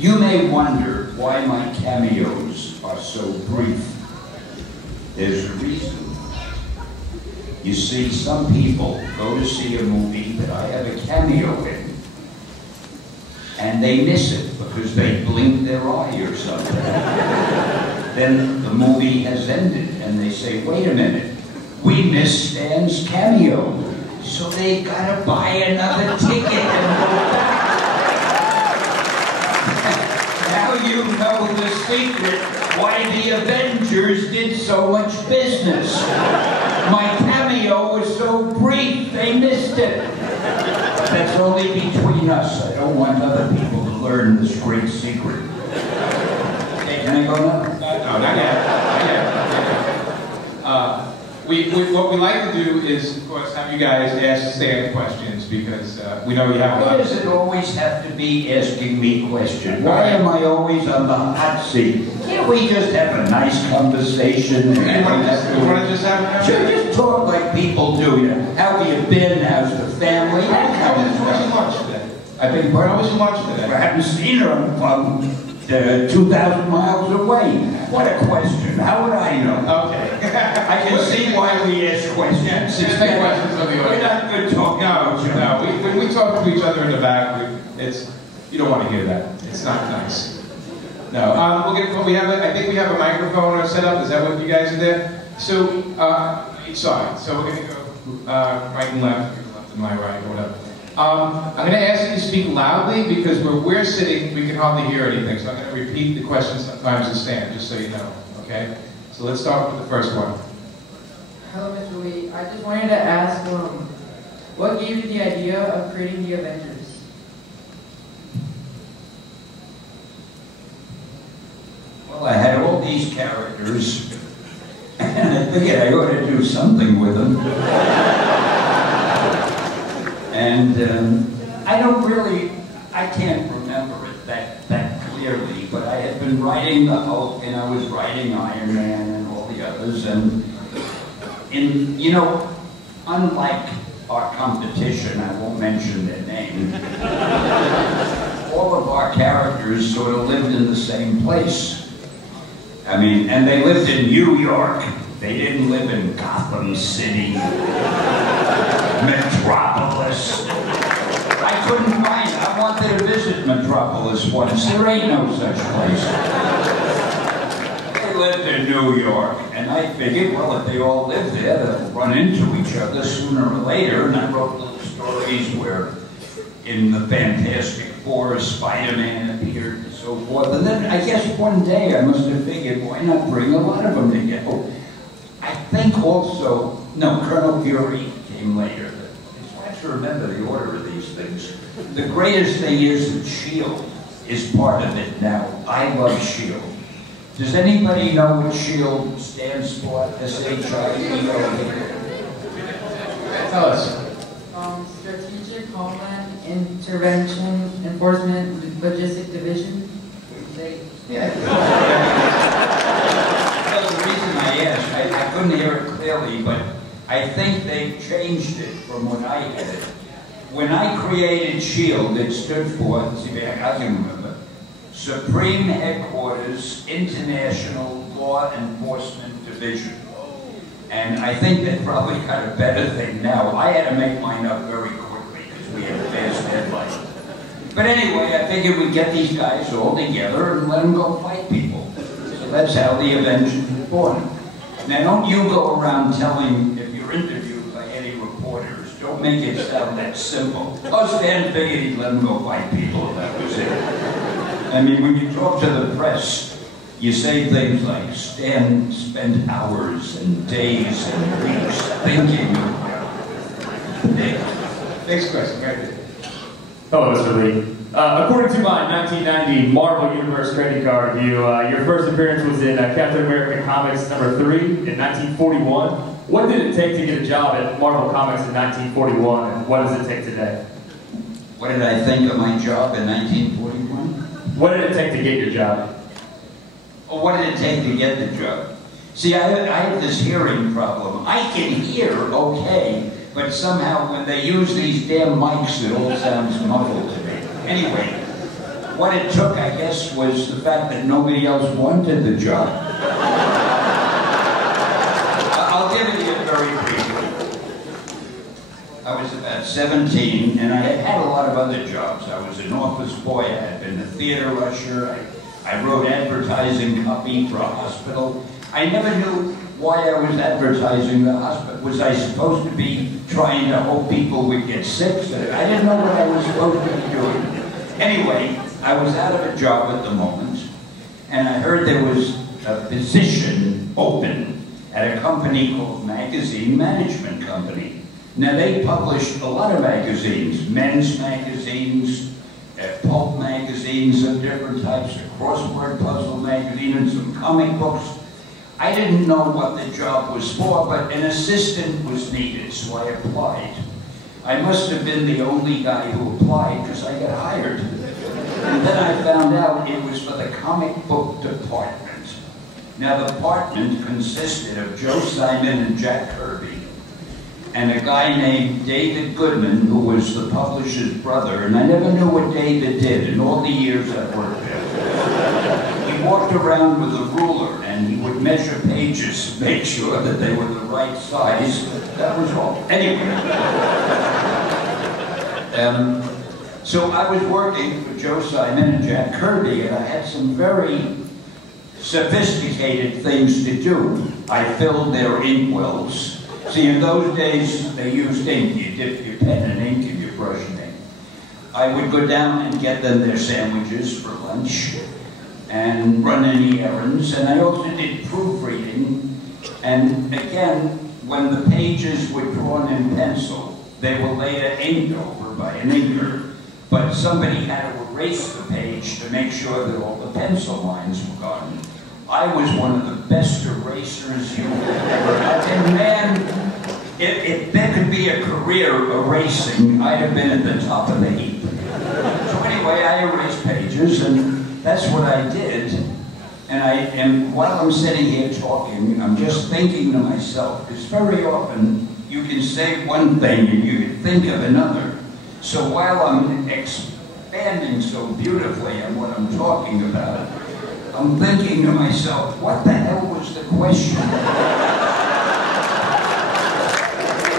You may wonder why my cameos are so brief. There's a reason. You see, some people go to see a movie that I have a cameo in, and they miss it because they blink their eye or something. Then the movie has ended, and they say, wait a minute, we missed Stan's cameo. So they gotta buy another ticket and go back. Now you know the secret why the Avengers did so much business. My cameo was so brief, they missed it. But that's only between us. I don't want other people to learn this great secret. Hey, can I go now? No, not yet. What we like to do is, of course, have you guys ask Stan questions because we know you have a lot. Why does it always have to be asking me questions? Why am I always on the hot seat? Can't we just have a nice conversation? You want to just have a Sure, just talk like people do. You know, how have you been? How's the family? How was your lunch today? I think part How was your lunch today? I haven't seen her from 2,000 miles away. What a question. How would I know? Okay. I can see why we ask questions. Just take questions of the audience. We're not good talking. No. When we talk to each other in the back, you don't want to hear that. It's not nice. No. I think we have a microphone set up. Is that what you guys are there? So each side. So we're going to go right and left, your left and my right, or whatever. I'm going to ask you to speak loudly because where we're sitting, we can hardly hear anything. So I'm going to repeat the question sometimes to Stan, just so you know. Okay? So let's start with the first one. Hello, Mr. Lee. I just wanted to ask, what gave you the idea of creating the Avengers? Well, I had all these characters, and I figured I ought to do something with them. And I can't remember it that clearly, but I had been writing the Hulk, and I was writing Iron Man and all the others, and unlike our competition, I won't mention their name, all of our characters sort of lived in the same place. I mean, and they lived in New York. They didn't live in Gotham City, Metropolis. I couldn't find it. I wanted to visit Metropolis once. There ain't no such place. They lived in New York, and I figured, well, if they all lived there, they'll run into each other sooner or later, and I wrote little stories where in the Fantastic Four, Spider-Man appeared and so forth. And then I guess one day I must have figured, why not bring a lot of them together? I think also, no, Colonel Fury came later. It's hard to remember the order of these things. The greatest thing is that S.H.I.E.L.D. is part of it now. I love S.H.I.E.L.D. Does anybody know what S.H.I.E.L.D. stands for? S-H-I-E-L-D. Tell us. Strategic Homeland Intervention Enforcement Logistic Division. Yeah. Well, the reason I asked, I couldn't hear it clearly, but I think they've changed it from when I had it. When I created S.H.I.E.L.D., it stood for, let's see if I can remember, Supreme Headquarters International Law Enforcement Division. And I think they probably got a better thing now. I had to make mine up very quickly because we had a fast deadline. But anyway, I figured we'd get these guys all together and let them go fight people. So that's how the Avengers were born. Now, don't you go around telling, if you're interviewed by any reporters, don't make it sound that simple. Oh, Stan figured he'd let them go fight people, that was it. I mean, when you talk to the press, you say things like, Stan spent hours and days and weeks thinking. Next question, right there. Hello, Mr. Lee. According to my 1990 Marvel Universe trading card, your first appearance was in Captain America Comics #3 in 1941. What did it take to get a job at Marvel Comics in 1941, and what does it take today? What did I think of my job in 1941? What did it take to get your job? Or what did it take to get the job? See, I have this hearing problem. I can hear okay, but somehow when they use these damn mics, it all sounds muffled to me. Anyway, What it took, I guess, was the fact that nobody else wanted the job. I'll give it to you very briefly. I was about 17, and I had had a lot of other jobs. I was an office boy, I had been a theater usher, I wrote advertising copy for a hospital. I never knew why I was advertising the hospital. Was I supposed to be trying to hope people would get sick? I didn't know what I was supposed to be doing. Anyway, I was out of a job at the moment, and I heard there was a position open at a company called Magazine Management Company. Now, they published a lot of magazines, men's magazines, pulp magazines of different types, a crossword puzzle magazine, and some comic books. I didn't know what the job was for, but an assistant was needed, so I applied. I must have been the only guy who applied because I got hired. And then I found out it was for the comic book department. Now, the department consisted of Joe Simon and Jack Kirby, and a guy named David Goodman, who was the publisher's brother, and I never knew what David did in all the years I worked there. He walked around with a ruler, and he would measure pages to make sure that they were the right size. That was all. Anyway. So I was working for Joe Simon and Jack Kirby, and I had some very sophisticated things to do. I filled their inkwells. See, in those days, they used ink. You dip your pen in ink and you brush in ink. I would go down and get them their sandwiches for lunch and run any errands, and I also did proofreading. And again, when the pages were drawn in pencil, they were later inked over by an inker. But somebody had to erase the page to make sure that all the pencil lines were gone. I was one of the best erasers you would ever have. And man, if there could be a career erasing, I'd have been at the top of the heap. So anyway, I erased pages, and that's what I did. And while I'm sitting here talking, I'm just thinking to myself, because very often you can say one thing and you can think of another. So while I'm expanding so beautifully on what I'm talking about, I'm thinking to myself, what the hell was the question? Did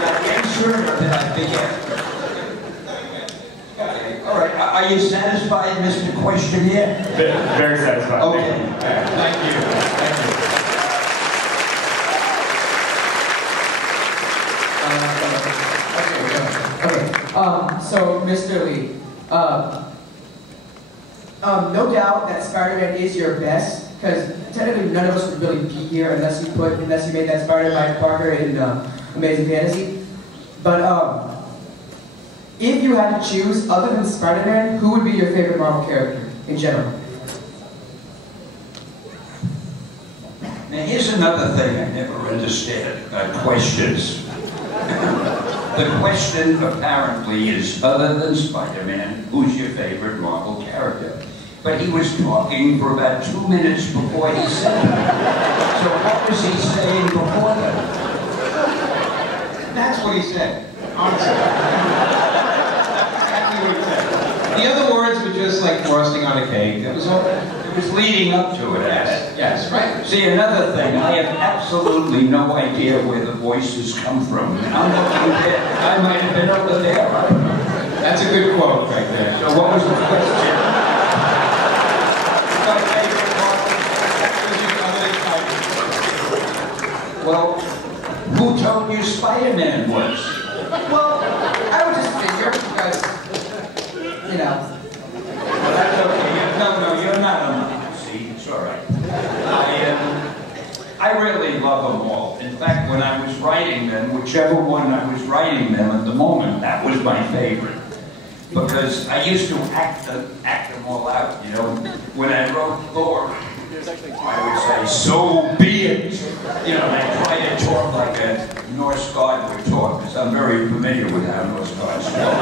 I answer or did I forget? Okay. All right, are you satisfied, Mr. Questionnaire? Very satisfied. Okay. Thank you. Thank you. So, Mr. Lee, no doubt that Spider-Man is your best, because technically none of us would really be here unless you made that Spider-Man Parker in Amazing Fantasy. But if you had to choose, other than Spider-Man, who would be your favorite Marvel character in general? Now here's another thing I never understood about questions. The question apparently is, other than Spider-Man, who's your favorite Marvel character? But he was talking for about 2 minutes before he said it. So what was he saying before that? That's what he said, honestly. Exactly what he said. The other words were just like frosting on a cake. That was all. It was leading up to it. Yes, right. See, another thing, I have absolutely no idea where the voices come from. I'm looking there. I might have been over there. I don't know. That's a good quote right there. So what was the question? Well, who told you Spider-Man was? Well, I would just figure, because, you know. That's okay. No, you're not on the seat. It's all right. I really love them all. In fact, when I was writing them, whichever one I was writing them at the moment, that was my favorite. Because I used to act them all out, you know. When I wrote Thor, I would say, so be it. You know, and I try to talk like a Norse god would talk, because I'm very familiar with how Norse gods talk.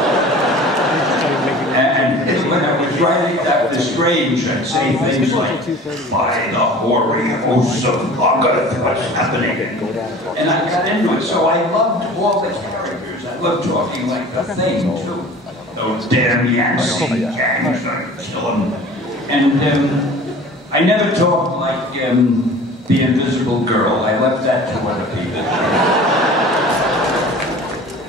And when I was writing that was strange, I'd say things like, by the hoary hosts of Kluger, what's happening? And I got into it, so I loved all the characters. I loved talking like the Thing, too. Those damn Yankee gangs are killing And I never talked like the Invisible Girl. I left that to other people.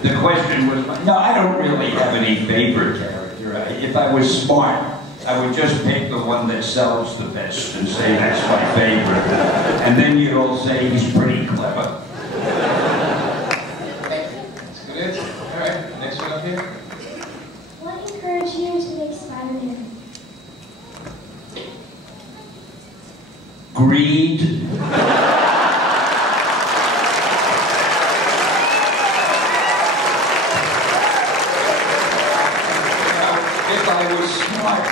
The question was, no, I don't really have any favorite character. If I was smart, I would just pick the one that sells the best and say that's my favorite. And then you'd all say he's pretty clever. That's good answer. All right, next one up here. What encouraged you to make Spider-Man? Greed. If I was smart,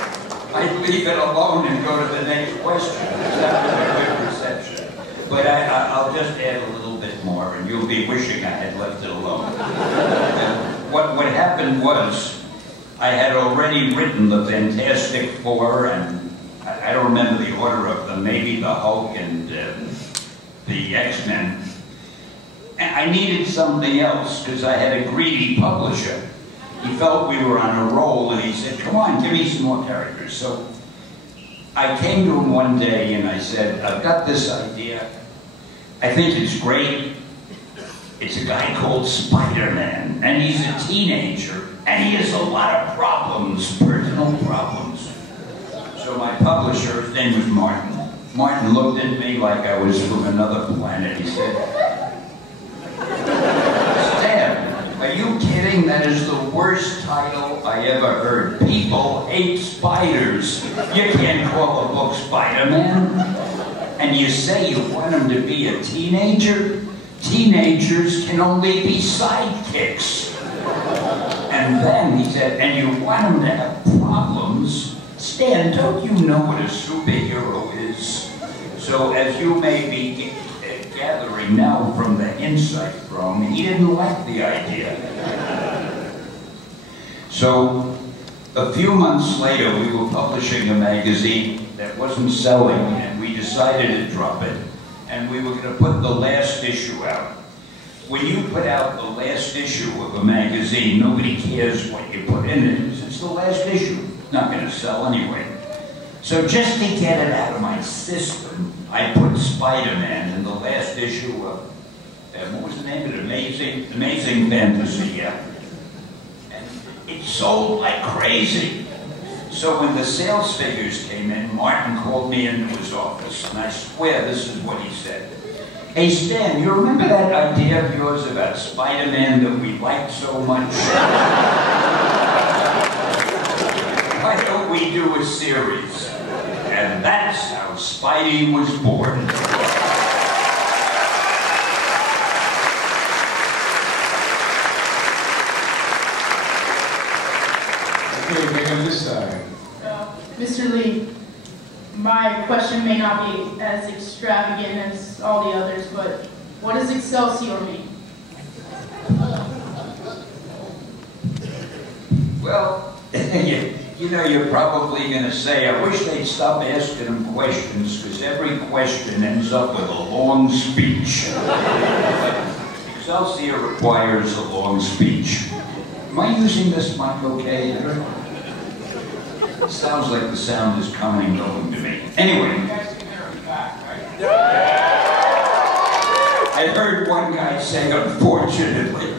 I'd leave it alone and go to the next question. That was a good reception. But I'll just add a little bit more, and you'll be wishing I had left it alone. What happened was, I had already written the Fantastic Four, and I don't remember the order of them, maybe the Hulk and the X-Men. And I needed something else, because I had a greedy publisher. He felt we were on a roll, and he said, come on, give me some more characters. So I came to him one day, and I said, I've got this idea. I think it's great. It's a guy called Spider-Man, and he's a teenager, and he has a lot of problems, personal problems. So my publisher, his name was Martin. Martin looked at me like I was from another planet. He said, are you kidding? That is the worst title I ever heard. People hate spiders. You can't call a book Spider-Man. And you say you want him to be a teenager? Teenagers can only be sidekicks. And then he said, and you want him to have problems? Stan, don't you know what a superhero is? So as you may be gathering now from the insight from, he didn't like the idea. So a few months later, we were publishing a magazine that wasn't selling, and we decided to drop it, and we were going to put the last issue out. When you put out the last issue of a magazine, nobody cares what you put in it. It's the last issue. It's not going to sell anyway. So just to get it out of my system, I put Spider-Man in the last issue of, what was the name of it? Amazing Fantasy, yeah. And it sold like crazy. So when the sales figures came in, Martin called me into his office, and I swear this is what he said. Hey Stan, you remember that idea of yours about Spider-Man that we liked so much? Why don't we do a series? And that's how Spidey was born. Okay, bring up this side. Mr. Lee, my question may not be as extravagant as all the others, but what does Excelsior mean? Well, you know, you're probably going to say, I wish they'd stop asking him questions, because every question ends up with a long speech. Excelsior requires a long speech. Am I using this mic okay? It sounds like the sound is coming and going to me. Anyway. I heard one guy say, unfortunately.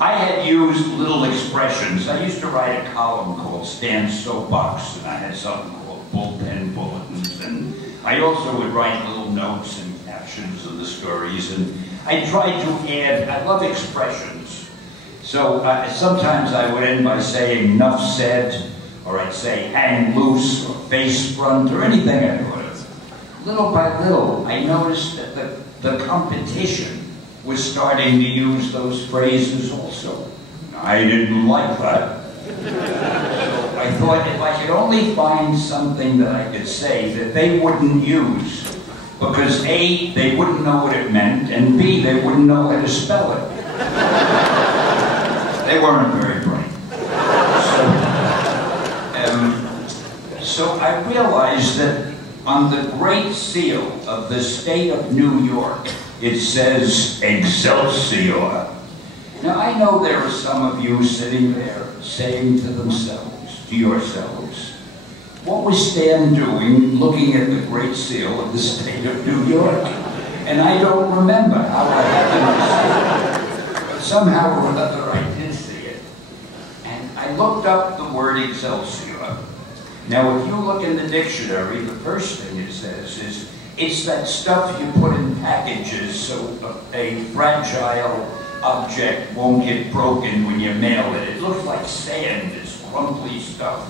I had used little expressions. I used to write a column called Stan's Soapbox, and I had something called bullpen bulletins, and I also would write little notes and captions of the stories, and I tried to add, I love expressions. So sometimes I would end by saying, enough said, or I'd say, hang loose, or face front, or anything I thought of. Little by little, I noticed that the competition was starting to use those phrases also. I didn't like that. So I thought if I could only find something that I could say that they wouldn't use, because A, they wouldn't know what it meant, and B, they wouldn't know how to spell it. They weren't very bright. So I realized that on the Great Seal of the state of New York, it says Excelsior. Now I know there are some of you sitting there saying to themselves, to yourselves, what was Stan doing looking at the Great Seal of the state of New York? And I don't remember how I happened to see it, but somehow or another I did see it. And I looked up the word Excelsior. Now, if you look in the dictionary, the first thing it says is, it's that stuff you put in packages so a fragile object won't get broken when you mail it. It looks like sand, it's crumbly stuff.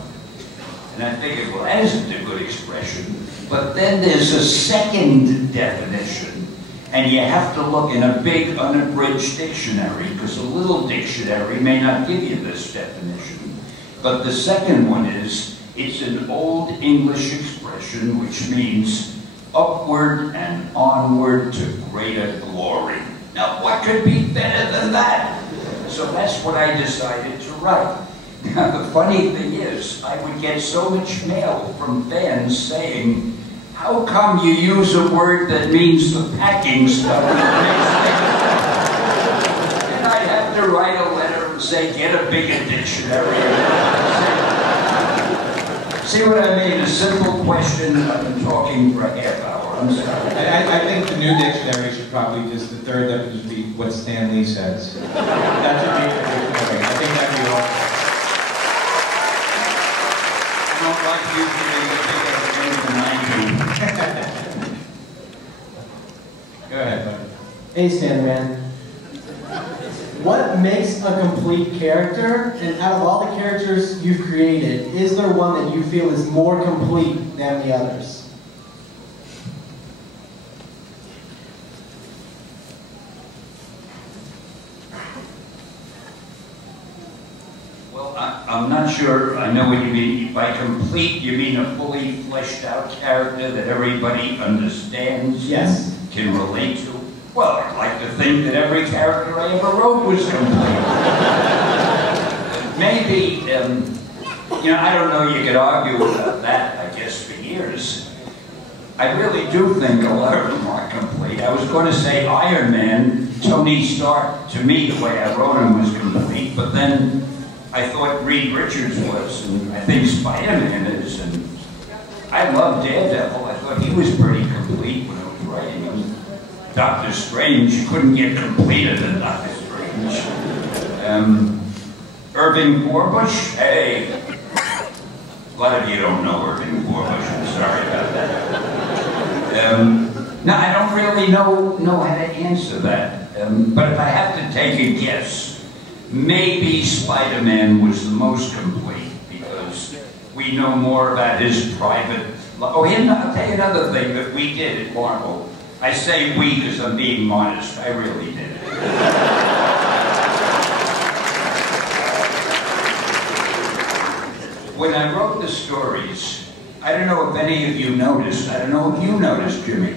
And I figured, well, that isn't a good expression. But then there's a second definition, and you have to look in a big unabridged dictionary, because a little dictionary may not give you this definition. But the second one is, it's an old English expression which means upward and onward to greater glory. Now, what could be better than that? So that's what I decided to write. Now, the funny thing is, I would get so much mail from fans saying, how come you use a word that means the packing stuff? And I'd have to write a letter and say, get a bigger dictionary. See what I mean? A simple question, I've been talking for a half hour. I'm sorry. I think the new dictionary should probably just, the third definition be what Stan Lee says. That should be the dictionary. I think that'd be all. I don't like you to be the big Go ahead, buddy. Hey, Stan, man. What makes a complete character? And out of all the characters you've created, is there one that you feel is more complete than the others? Well, I'm not sure I know what you mean. By complete, you mean a fully fleshed out character that everybody understands? Yes. Can relate to? Well, I'd like to think that every character I ever wrote was complete. Maybe, you know, I don't know, you could argue about that, I guess, for years. I really do think a lot of them are complete. I was going to say Iron Man, Tony Stark, to me, the way I wrote him was complete, but then I thought Reed Richards was, and I think Spider-Man is, and I love Daredevil. I thought he was pretty complete when I was writing him. Doctor Strange couldn't get completer than Doctor Strange. Irving Forbush, hey. A lot of you don't know Irving Forbush, I'm sorry about that. No, I don't really know how to answer that. But if I have to take a guess, maybe Spider-Man was the most complete, because we know more about his private life. Oh, I'll tell you another thing that we did at Marvel. I say we because I'm being modest. I really did it. When I wrote the stories, I don't know if any of you noticed, I don't know if you noticed, Jimmy,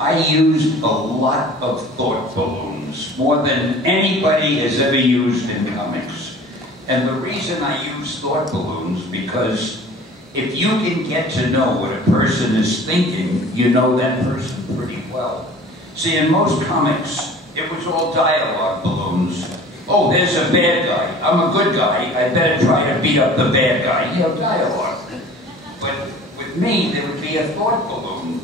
I used a lot of thought balloons, more than anybody has ever used in comics. And the reason I use thought balloons, because if you can get to know what a person is thinking, you know that person pretty well. See, in most comics, it was all dialogue balloons. Oh, there's a bad guy. I'm a good guy. I better try to beat up the bad guy. You know, dialogue. But with me, there would be a thought balloon.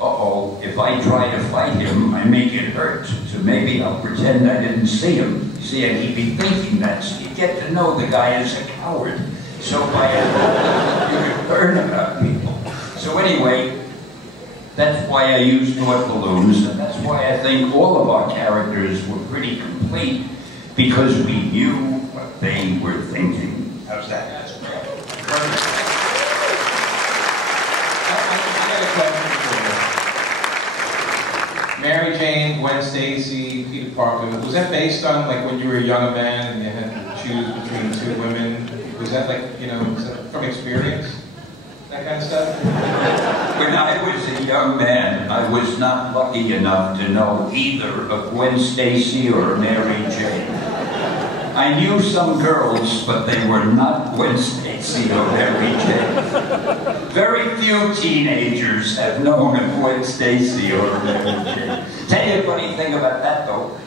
Uh-oh, if I try to fight him, I may get hurt. So maybe I'll pretend I didn't see him. See, and he'd be thinking that. So you get to know the guy is a coward. So by a you can learn about people. So anyway, that's why I use thought balloons, and that's why I think all of our characters were pretty complete, because we knew what they were thinking. How's that? That's great. Perfect. I got a question for you. Mary Jane, Gwen Stacy, Peter Parker, was that based on like when you were a young man and you had to choose between two women? Was that like, you know, from experience? That kind of stuff? When I was a young man, I was not lucky enough to know either of Gwen Stacy or Mary Jane. I knew some girls, but they were not Gwen Stacy or Mary Jane. Very few teenagers have known a Gwen Stacy or a Mary Jane. Tell you a funny thing about that, though.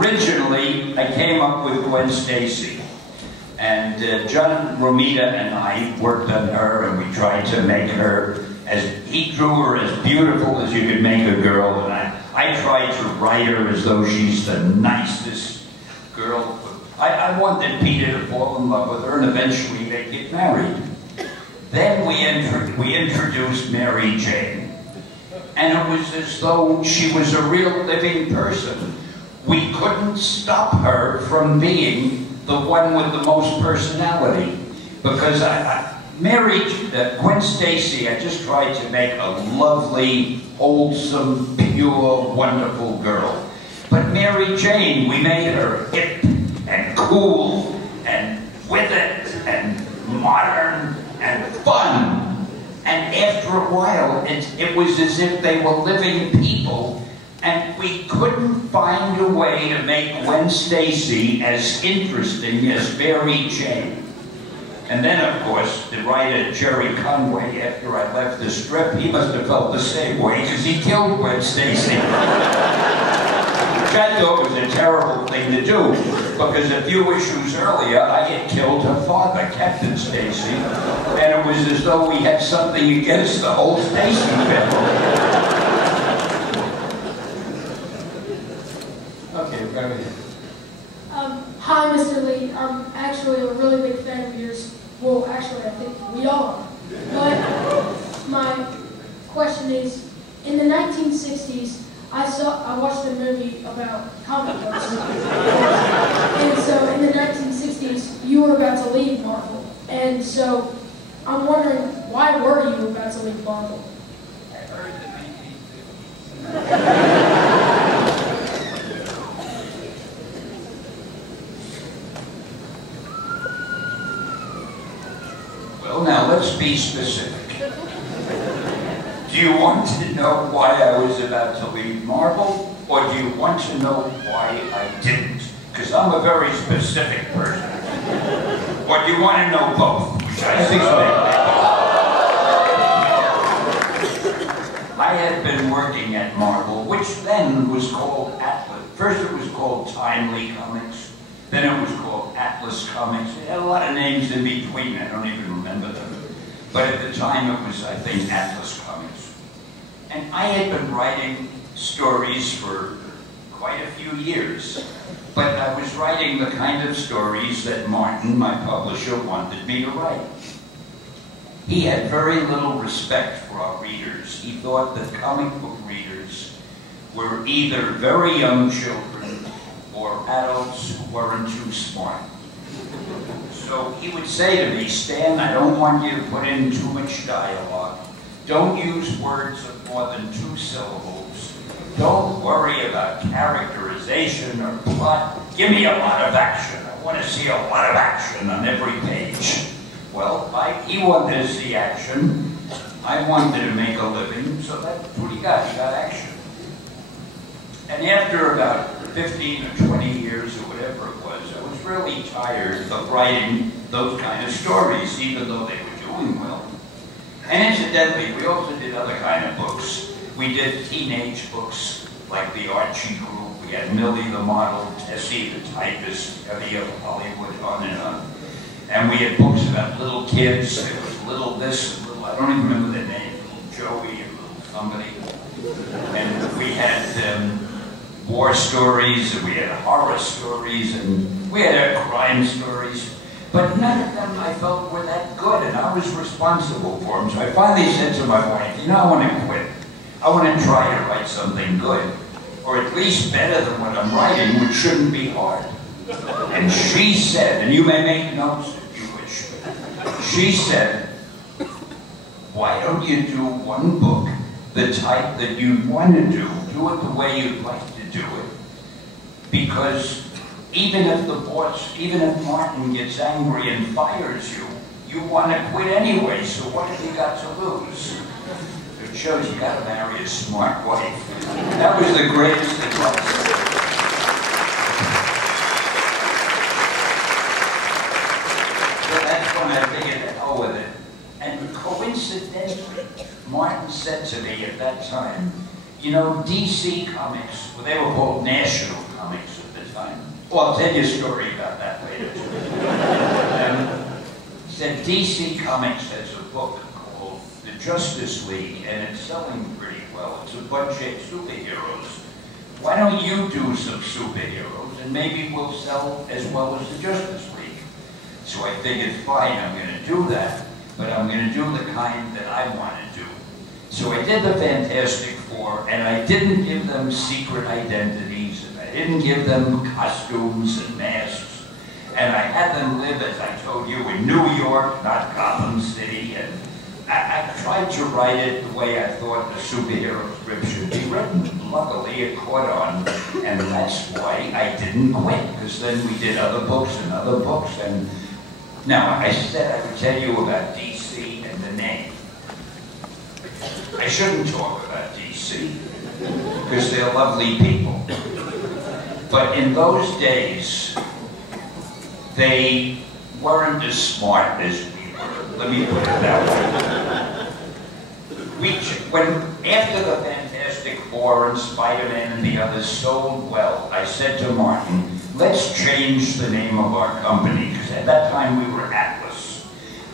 Originally, I came up with Gwen Stacy. And John Romita and I worked on her, and we tried to make her he drew her as beautiful as you could make a girl, and I tried to write her as though she's the nicest girl. I wanted Peter to fall in love with her, and eventually they'd get married. Then we introduced Mary Jane, and it was as though she was a real living person. We couldn't stop her from being the one with the most personality, because Gwen Stacy, I just tried to make a lovely, wholesome, pure, wonderful girl. But Mary Jane, we made her hip and cool and with it and modern and fun. And after a while, it was as if they were living people, and we couldn't find a way to make Gwen Stacy as interesting as Mary Jane. And then, of course, the writer Jerry Conway, after I left the strip, he must have felt the same way, because he killed Gwen Stacy. Which I thought was a terrible thing to do, because a few issues earlier, I had killed her father, Captain Stacy, and it was as though we had something against the whole Stacy family. Okay, go ahead. Hi, Mr. Lee. I'm actually a really big fan of yours. Well, actually, I think we all are. But my question is, in the 1960s, I watched a movie about comic books. And so in the 1960s, you were about to leave Marvel. And so I'm wondering, why were you about to leave Marvel? I heard that Well, now let's be specific. Do you want to know why I was about to leave Marvel, or do you want to know why I didn't? Because I'm a very specific person. Or do you want to know both? Which I think I had been working at Marvel, which then was called Atlas. First it was called Timely Comics. Then it was called Atlas Comics. It had a lot of names in between. I don't even remember them. But at the time it was, I think, Atlas Comics. And I had been writing stories for quite a few years. But I was writing the kind of stories that Martin, my publisher, wanted me to write. He had very little respect for our readers. He thought that comic book readers were either very young children or adults who weren't too smart. So he would say to me, Stan, I don't want you to put in too much dialogue. Don't use words of more than 2 syllables. Don't worry about characterization or plot. Give me a lot of action. I want to see a lot of action on every page. Well, he wanted to see action. I wanted to make a living, so that's what he got. He got action. And after about 15 or 20 years or whatever it was, I was really tired of writing those kind of stories, even though they were doing well. And incidentally, we also did other kind of books. We did teenage books, like the Archie group. We had Millie the model, Tessie the typist, Evie of Hollywood, on and on. And we had books about little kids. There was little this and little, I don't even remember their name, little Joey and little somebody. And we had war stories, and we had horror stories, and we had crime stories. But none of them I felt were that good, and I was responsible for them. So I finally said to my wife, you know, I want to quit. I want to try to write something good, or at least better than what I'm writing, which shouldn't be hard. And she said, and you may make notes if you wish, she said, why don't you do one book, the type that you want to do it the way you'd like to do it. Because even if the boss, even if Martin gets angry and fires you, you want to quit anyway, so what have you got to lose? It shows you got to marry a smart wife. That was the greatest advice. So that's when I figured, the hell with it. And coincidentally, Martin said to me at that time, you know, DC Comics, well, they were called National Comics at the Well, I'll tell you a story about that later. Said DC Comics has a book called The Justice League, and it's selling pretty well. It's a bunch of superheroes. Why don't you do some superheroes, and maybe we'll sell as well as the Justice League? So I figured, fine, I'm going to do that, but I'm going to do the kind that I want to do. So I did the Fantastic Four, and I didn't give them secret identities, and I didn't give them costumes and masks. And I had them live, as I told you, in New York, not Gotham City. And I tried to write it the way I thought the superhero script should be written. Luckily, it caught on, and that's why I didn't quit, because then we did other books and other books. And now, I said I would tell you about DC and the name. I shouldn't talk about DC, because they're lovely people. But in those days, they weren't as smart as we were. Let me put it that way. After the Fantastic Four and Spider-Man and the others sold well, I said to Martin, let's change the name of our company, because at that time we were Atlas.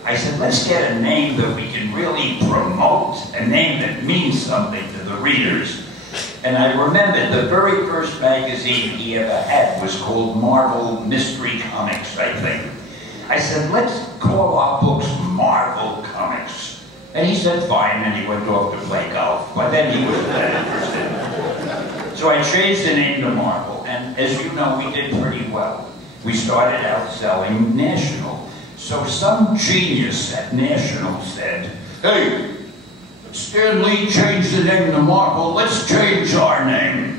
I said, let's get a name that we can really promote, a name that means something to the readers. And I remembered the very first magazine he ever had was called Marvel Mystery Comics, I think. I said, let's call our books Marvel Comics. And he said, fine, and he went off to play golf. But then he wasn't that interested. So I changed the name to Marvel, and as you know, we did pretty well. We started out selling National. So some genius at National said, hey, Stan Lee changed the name to Marvel, let's change our name.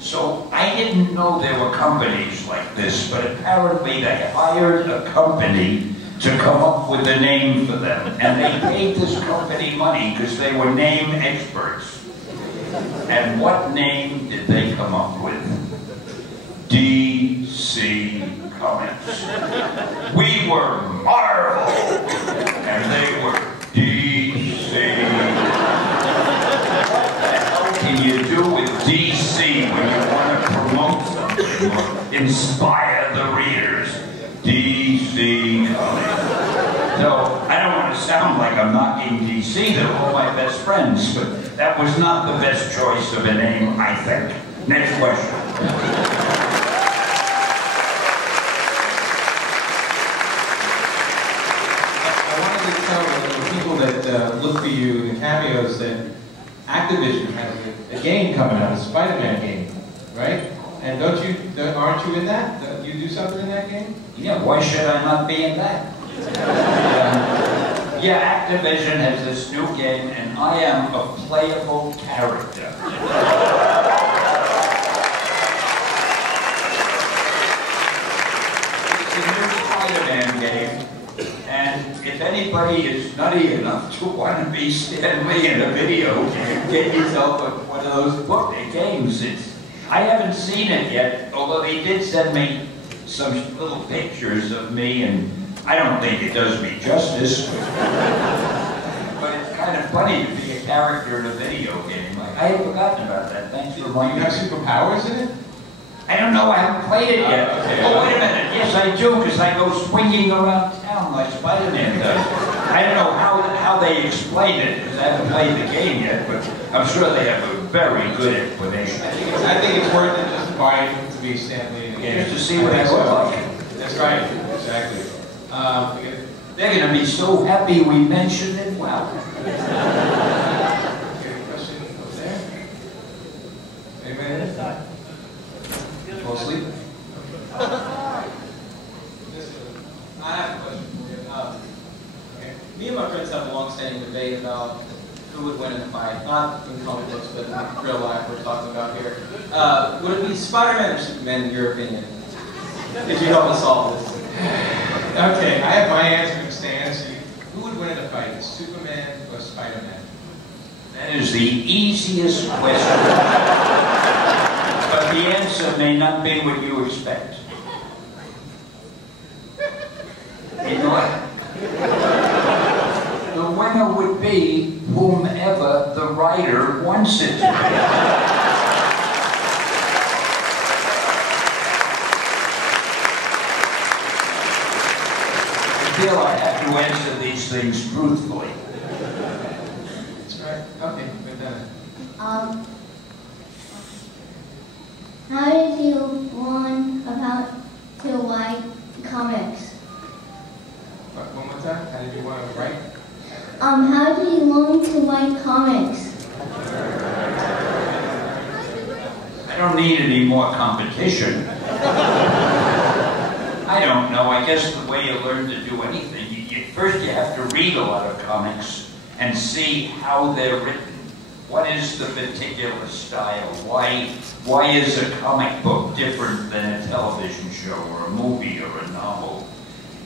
So I didn't know there were companies like this, but apparently they hired a company to come up with a name for them. And they paid this company money because they were name experts. And what name did they come up with? DC Comics. We were Marvel, and they were DC. What the hell can you do with DC when you want to promote something or inspire the readers? DC Comics. So, I don't want to sound like I'm knocking DC, they're all my best friends, but that was not the best choice of a name, I think. Next question. Look for you in the cameos that Activision has a game coming out, a Spider-Man game, right? And aren't you in that? You do something in that game? Yeah, why should I not be in that? Yeah, Activision has this new game, and I am a playable character. It's a new Spider-Man game. And if anybody is nutty enough to want to be Stan Lee in a video, get yourself one of those book games. I haven't seen it yet, although they did send me some little pictures of me, and I don't think it does me justice. But it's kind of funny to be a character in a video game. I had forgotten about that. Thanks for reminding me. You have superpowers in it? I don't know, I haven't played it yet. Okay. Oh, wait a minute. Yes, I do, because I go swinging around town like Spider-Man does. I don't know how they explain it, because I haven't played the game yet, but I'm sure they have a very good explanation. I think it's worth it just to buy it to be Stan Lee in the game. Just to see what I look like. That's right, exactly. They're going to be so happy we mentioned it. Wow. Okay, question over there? Anybody? Fall asleep? I have a question for you. Okay. Me and my friends have a long-standing debate about who would win in a fight. Not in comic books, but in real life we're talking about here. Would it be Spider-Man or Superman in your opinion? Could you help us solve this? Okay, I have my answer to Stan. Who would win in a fight, Superman or Spider-Man? That is the easiest question. But the answer may not be what you expect. You know what? The winner would be whomever the writer wants it to be. feel I have to answer these things truthfully. That's right. Okay, we've done it. How did you learn about to write comics? One more time. How did you want to write? How did you learn to write comics? I don't need any more competition. I don't know. I guess the way you learn to do anything, first you have to read a lot of comics and see how they're written. What is the particular style? Why is a comic book different than a television show or a movie or a novel?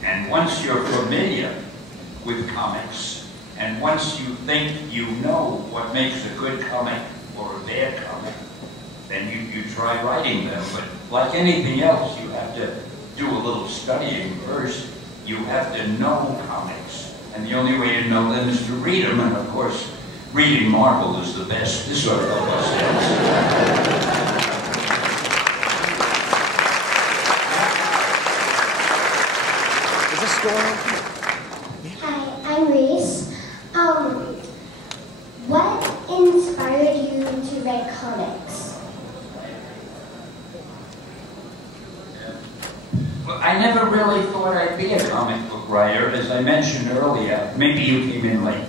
And once you're familiar with comics, and once you think you know what makes a good comic or a bad comic, then you try writing them. But like anything else, you have to do a little studying first. You have to know comics. And the only way to know them is to read them. And of course, reading Marvel is the best. This sort of help us out. Is this going on? Hi, I'm Reese. What inspired you to write comics? Well, I never really thought I'd be a comic book writer. As I mentioned earlier, maybe you came in late.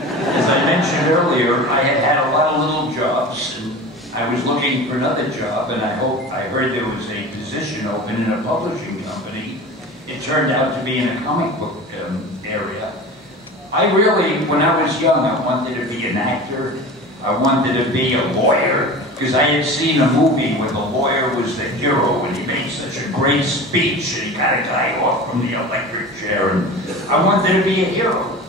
As I mentioned earlier, I had had a lot of little jobs, and I was looking for another job, and I heard there was a position open in a publishing company. It turned out to be in a comic book area. I really, when I was young, I wanted to be an actor. I wanted to be a lawyer, because I had seen a movie where the lawyer was the hero, and he made such a great speech, and he got a guy off from the electric chair, and I wanted to be a hero.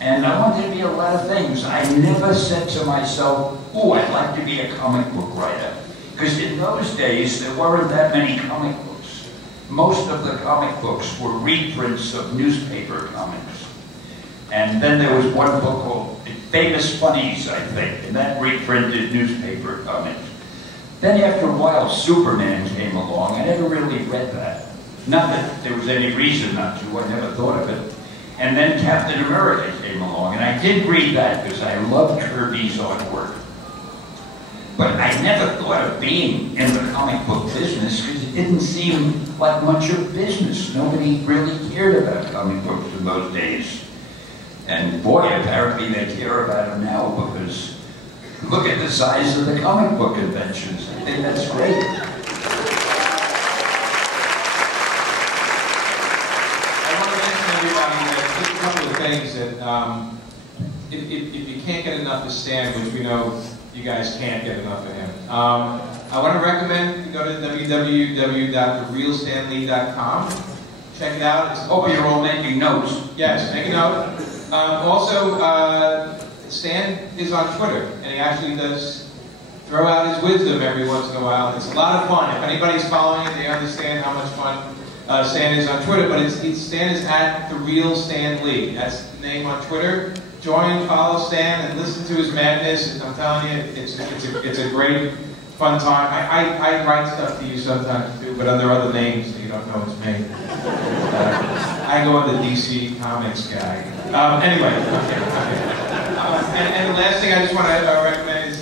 And I wanted to be a lot of things. I never said to myself, oh, I'd like to be a comic book writer. Because in those days, there weren't that many comic books. Most of the comic books were reprints of newspaper comics. And then there was one book called Famous Funnies, I think, and that reprinted newspaper comics. Then after a while, Superman came along. I never really read that. Not that there was any reason not to, I never thought of it. And then Captain America came along, and I did read that because I loved Kirby's artwork. But I never thought of being in the comic book business because it didn't seem like much of business. Nobody really cared about comic books in those days. And boy, apparently they care about them now because look at the size of the comic book conventions. I think that's great. Just a couple of things that, if you can't get enough of Stan, which we know you guys can't get enough of him, I want to recommend you go to www.therealstanlee.com. Check it out. Hope you're all making notes. Yes, make a note. Also, Stan is on Twitter, and he actually does throw out his wisdom every once in a while. It's a lot of fun. If anybody's following it, they understand how much fun Stan is on Twitter, but Stan is at @TheRealStanLee. That's the name on Twitter. Join, follow Stan, and listen to his madness. And I'm telling you, it's a great, fun time. I write stuff to you sometimes too, but under other names so you don't know it's me. I go on the DC Comics guy. Anyway, okay. And the last thing I just want to recommend is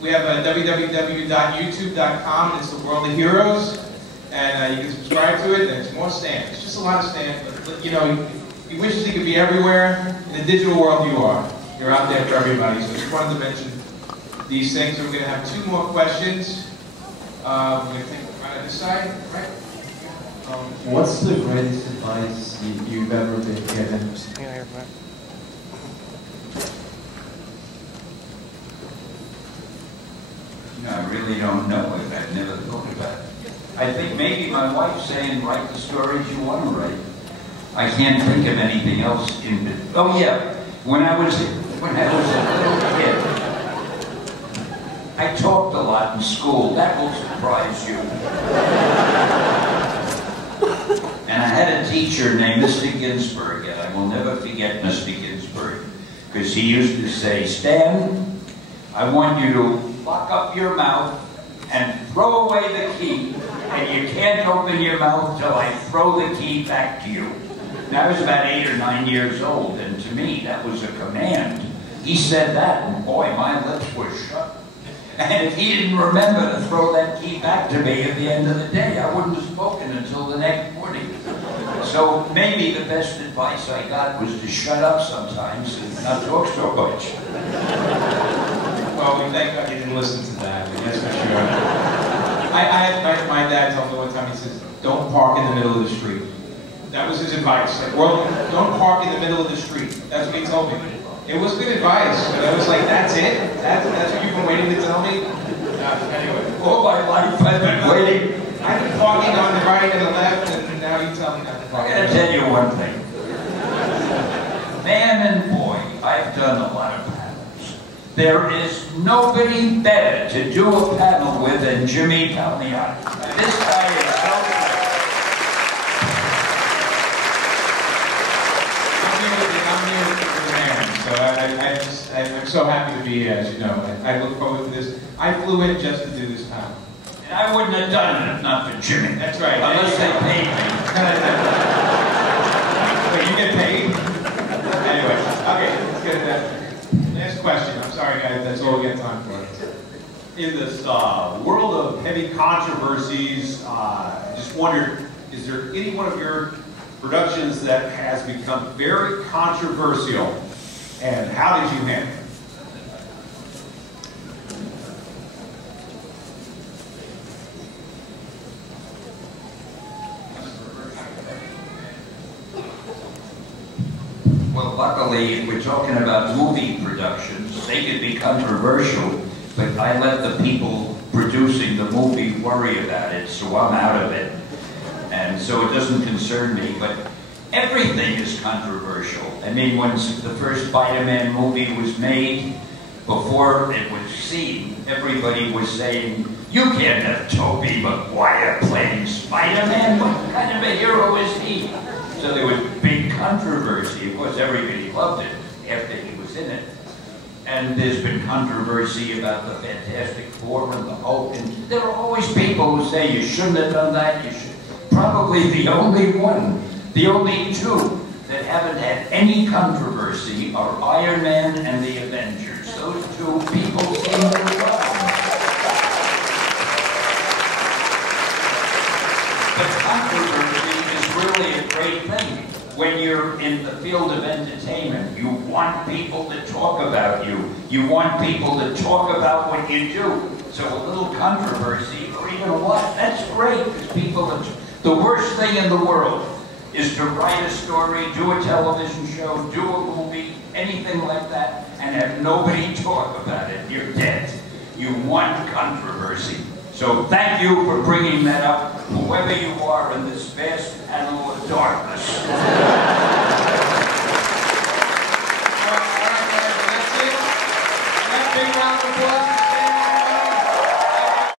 we have www.youtube.com. It's the World of Heroes. And you can subscribe to it, and it's more Stan. It's just a lot of Stan, but you know, he wishes he could be everywhere. In the digital world, you are. You're out there for everybody. So I just wanted to mention these things. We're going to have two more questions. We're going to take right on this side, right? What's the greatest advice you've ever been given? I really don't know it. I've never thought about it. I think maybe my wife's saying, write the stories you want to write. I can't think of anything else in it. Oh yeah, when I was a little kid, I talked a lot in school. That will surprise you. And I had a teacher named Mr. Ginsberg, and I will never forget Mr. Ginsberg, because he used to say, Stan, I want you to lock up your mouth and throw away the key, and you can't open your mouth till I throw the key back to you. And I was about 8 or 9 years old, and to me, that was a command. He said that, and boy, my lips were shut. And if he didn't remember to throw that key back to me at the end of the day, I wouldn't have spoken until the next morning. So maybe the best advice I got was to shut up sometimes and not talk so much. Well, we thank God you didn't listen to that, that's for sure. I had my dad tell me one time, he says, don't park in the middle of the street. That was his advice. Like, well, don't park in the middle of the street. That's what he told me. It was good advice, but I was like, that's it? That's what you've been waiting to tell me? Anyway. All my life I've been waiting. I've been parking on the right and the left, and now you tell me not to park. I'm going to tell you one thing. Man and boy, I've done a lot of panels. There is nobody better to do a panel with than Jimmy Palmiotti. This guy is so good. I'm here with the man, so I'm so happy to be here, as you know. I look forward to this. I flew in just to do this panel. And I wouldn't have done it if not for Jimmy. That's right. Unless they paid me. Wait, you get paid? Anyway, okay, let's get to that. Last question. I'm sorry, guys. That's all we got time for. In this world of heavy controversies, just wondered, is there any one of your productions that has become very controversial, and how did you handle it? Well, luckily, if we're talking about movie productions, they could be controversial, but I let the people producing the movie worry about it, so I'm out of it. And so it doesn't concern me, but everything is controversial. I mean, when the first Spider-Man movie was made, before it was seen, everybody was saying, you can't have Tobey Maguire playing Spider-Man. What kind of a hero is he? So there was big controversy. Of course, everybody loved it after he was in it. And there's been controversy about the Fantastic Four and the Hulk. And there are always people who say, you shouldn't have done that, you should. Probably the only two that haven't had any controversy are Iron Man and the Avengers. Those two people seem to love them. But controversy is really a great thing. When you're in the field of entertainment, you want people to talk about you. You want people to talk about what you do. So a little controversy, or even what, that's great, because people are... The worst thing in the world is to write a story, do a television show, do a movie, anything like that, and have nobody talk about it. You're dead. You want controversy. So thank you for bringing that up, whoever you are in this vast panel of darkness.